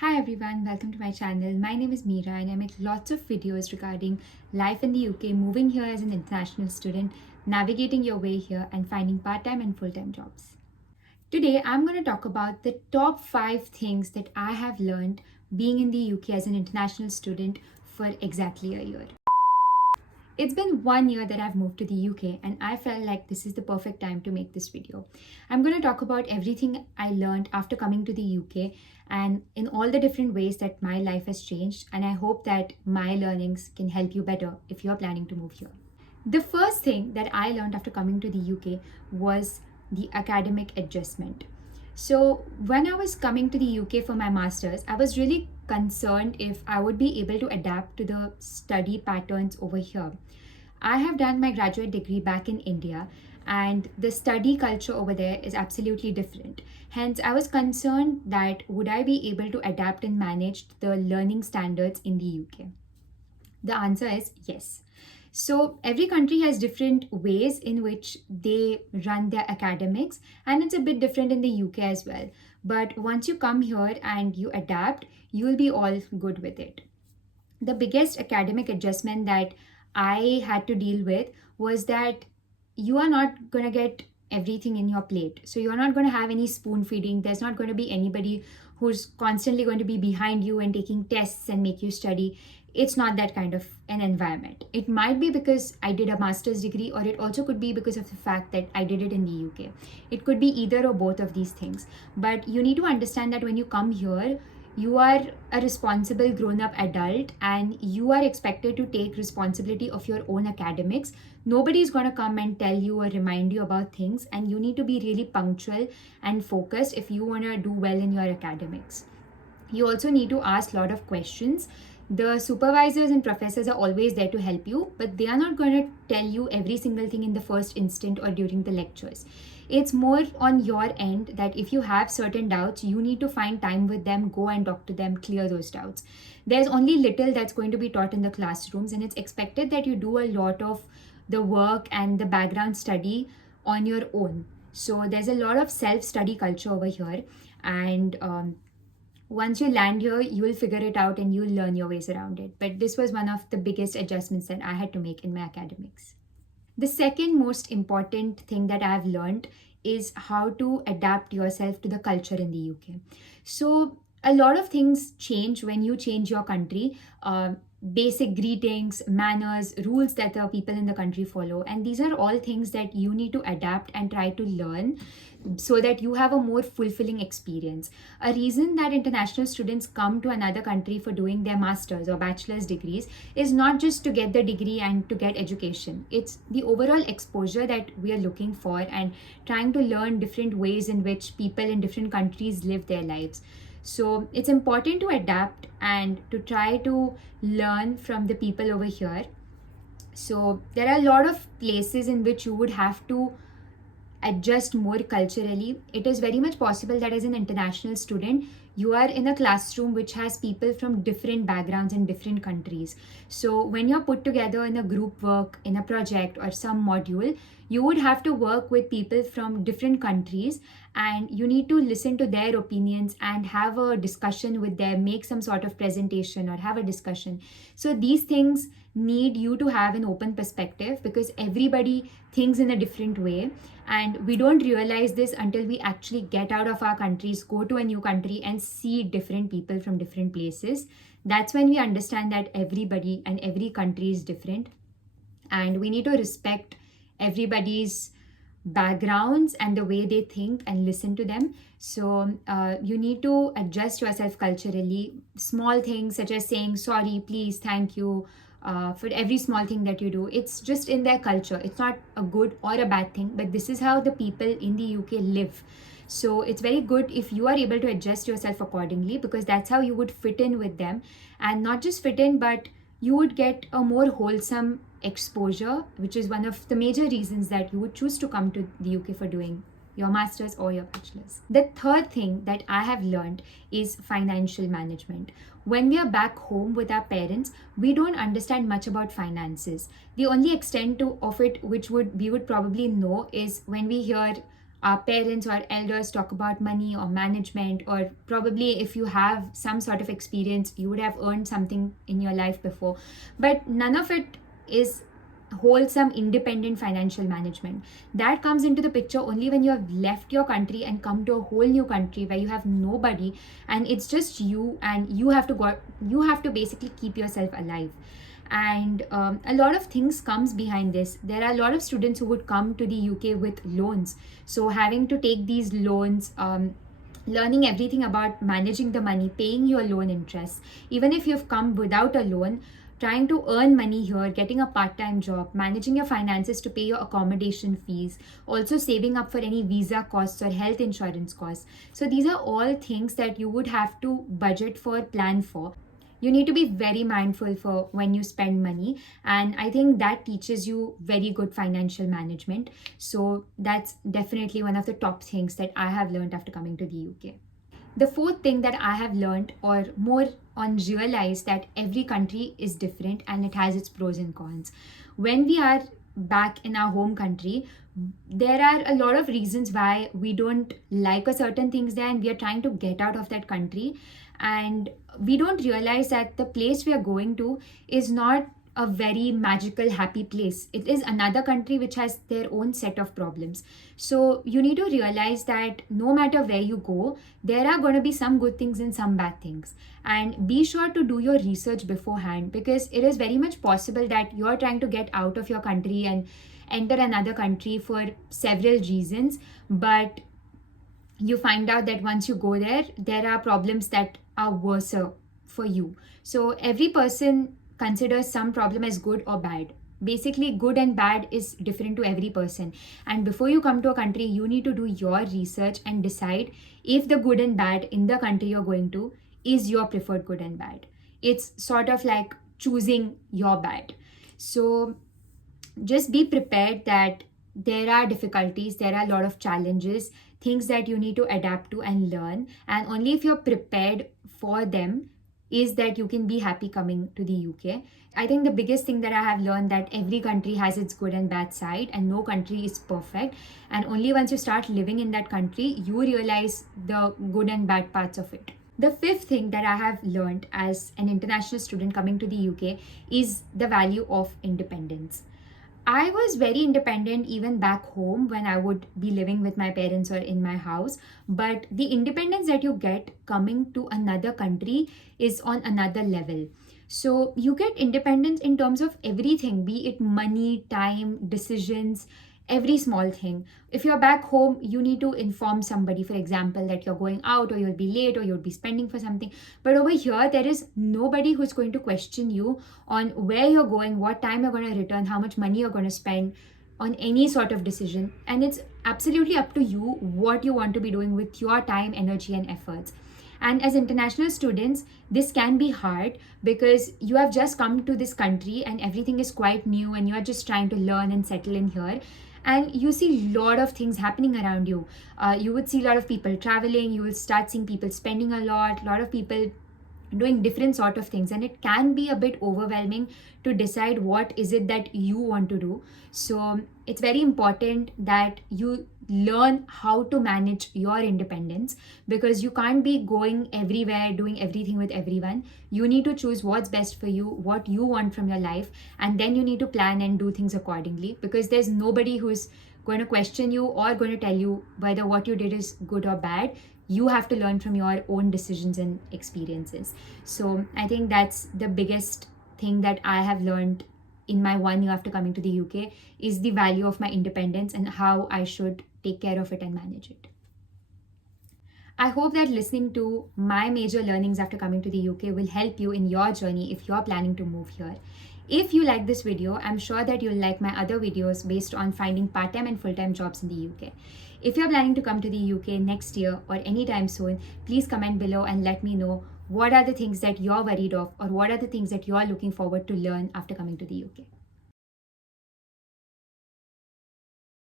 Hi everyone, welcome to my channel. My name is Meera and I make lots of videos regarding life in the UK, moving here as an international student, navigating your way here, and finding part-time and full-time jobs. Today, I'm going to talk about the top 5 things that I have learned being in the UK as an international student for exactly a year. It's been 1 year that I've moved to the UK, and I felt like this is the perfect time to make this video. I'm going to talk about everything I learned after coming to the UK and in all the different ways that my life has changed, and I hope that my learnings can help you better if you're planning to move here. The first thing that I learned after coming to the UK was the academic adjustment. So, when I was coming to the UK for my master's, I was really concerned if I would be able to adapt to the study patterns over here. I have done my graduate degree back in India, and the study culture over there is absolutely different. Hence, I was concerned that would I be able to adapt and manage the learning standards in the UK? The answer is yes. So, every country has different ways in which they run their academics, and it's a bit different in the UK as well. But once you come here and you adapt, you will be all good with it. The biggest academic adjustment that I had to deal with was that you are not going to get everything in your plate. So you're not going to have any spoon feeding. There's not going to be anybody who's constantly going to be behind you and taking tests and make you study. It's not that kind of an environment. It might be because I did a master's degree, or it also could be because of the fact that I did it in the UK. It could be either or both of these things. But you need to understand that when you come here, you are a responsible grown up adult and you are expected to take responsibility of your own academics. Nobody's going to come and tell you or remind you about things, and you need to be really punctual and focused if you want to do well in your academics. You also need to ask a lot of questions. The supervisors and professors are always there to help you, but they are not going to tell you every single thing in the first instant or during the lectures. It's more on your end that if you have certain doubts, you need to find time with them, go and talk to them, clear those doubts. There's only little that's going to be taught in the classrooms, and it's expected that you do a lot of the work and the background study on your own. So there's a lot of self-study culture over here, and once you land here, you will figure it out and you'll learn your ways around it. But this was one of the biggest adjustments that I had to make in my academics. The second most important thing that I've learned is how to adapt yourself to the culture in the UK. So, a lot of things change when you change your country. Basic greetings, manners, rules that the people in the country follow. And these are all things that you need to adapt and try to learn so that you have a more fulfilling experience. A reason that international students come to another country for doing their master's or bachelor's degrees is not just to get the degree and to get education. It's the overall exposure that we are looking for and trying to learn different ways in which people in different countries live their lives. So it's important to adapt and to try to learn from the people over here. So there are a lot of places in which you would have to adjust more culturally. It is very much possible that as an international student, you are in a classroom which has people from different backgrounds in different countries. So when you're put together in a group work, in a project or some module, you would have to work with people from different countries, and you need to listen to their opinions and have a discussion with them, make some sort of presentation or have a discussion. So these things need you to have an open perspective because everybody thinks in a different way, and we don't realize this until we actually get out of our countries, go to a new country and see different people from different places. That's when we understand that everybody and every country is different, and we need to respect everybody's backgrounds and the way they think and listen to them. So you need to adjust yourself culturally. Small things such as saying sorry, please, thank you, for every small thing that you do, it's just in their culture. It's not a good or a bad thing, but this is how the people in the UK live. So it's very good if you are able to adjust yourself accordingly, because that's how you would fit in with them, and not just fit in, but you would get a more wholesome exposure, which is one of the major reasons that you would choose to come to the UK for doing your master's or your bachelor's. The third thing that I have learned is financial management. When we are back home with our parents, we don't understand much about finances. The only extent of it which we would probably know is when we hear our parents or elders talk about money or management, or probably if you have some sort of experience, you would have earned something in your life before. But none of it is wholesome independent financial management. That comes into the picture only when you have left your country and come to a whole new country where you have nobody, and it's just you, and you have to basically keep yourself alive. And a lot of things comes behind this. There are a lot of students who would come to the UK with loans, so having to take these loans, learning everything about managing the money, paying your loan interest, even if you've come without a loan, trying to earn money here, getting a part-time job, managing your finances to pay your accommodation fees, also saving up for any visa costs or health insurance costs. So these are all things that you would have to budget for, plan for. You need to be very mindful for when you spend money, and I think that teaches you very good financial management. So that's definitely one of the top things that I have learned after coming to the UK. The fourth thing that I have learned, or more on realize, that every country is different and it has its pros and cons. When we are back in our home country, there are a lot of reasons why we don't like a certain things there, and we are trying to get out of that country, and we don't realize that the place we are going to is not a very magical happy place. It is another country which has their own set of problems. So you need to realize that no matter where you go, there are going to be some good things and some bad things, and be sure to do your research beforehand, because it is very much possible that you are trying to get out of your country and enter another country for several reasons, but you find out that once you go there, there are problems that are worse for you. So every person considers some problem as good or bad. Basically, good and bad is different to every person. And before you come to a country, you need to do your research and decide if the good and bad in the country you're going to is your preferred good and bad. It's sort of like choosing your bad. So just be prepared that there are difficulties, there are a lot of challenges, things that you need to adapt to and learn. And only if you're prepared for them is that you can be happy coming to the UK. I think the biggest thing that I have learned, that every country has its good and bad side, and no country is perfect. And only once you start living in that country, you realize the good and bad parts of it. The fifth thing that I have learned as an international student coming to the UK is the value of independence. I was very independent even back home when I would be living with my parents or in my house. But the independence that you get coming to another country is on another level. So you get independence in terms of everything, be it money, time, decisions, every small thing. If you're back home, you need to inform somebody, for example, that you're going out or you'll be late or you'll be spending for something. But over here, there is nobody who's going to question you on where you're going, what time you're going to return, how much money you're going to spend on any sort of decision. And it's absolutely up to you what you want to be doing with your time, energy, and efforts. And as international students, this can be hard because you have just come to this country and everything is quite new and you are just trying to learn and settle in here. And you see a lot of things happening around you. You would see a lot of people traveling, you will start seeing people spending a lot of people doing different sort of things, and it can be a bit overwhelming to decide what is it that you want to do. So it's very important that you learn how to manage your independence, because you can't be going everywhere doing everything with everyone. You need to choose what's best for you, what you want from your life, and then you need to plan and do things accordingly, because there's nobody who's going to question you or going to tell you whether what you did is good or bad. You have to learn from your own decisions and experiences. So I think that's the biggest thing that I have learned in my 1 year after coming to the UK, is the value of my independence and how I should take care of it and manage it. I hope that listening to my major learnings after coming to the UK will help you in your journey if you're planning to move here. If you like this video, I'm sure that you'll like my other videos based on finding part-time and full-time jobs in the UK. If you're planning to come to the UK next year or anytime soon, please comment below and let me know what are the things that you're worried of, or what are the things that you're looking forward to learn after coming to the UK.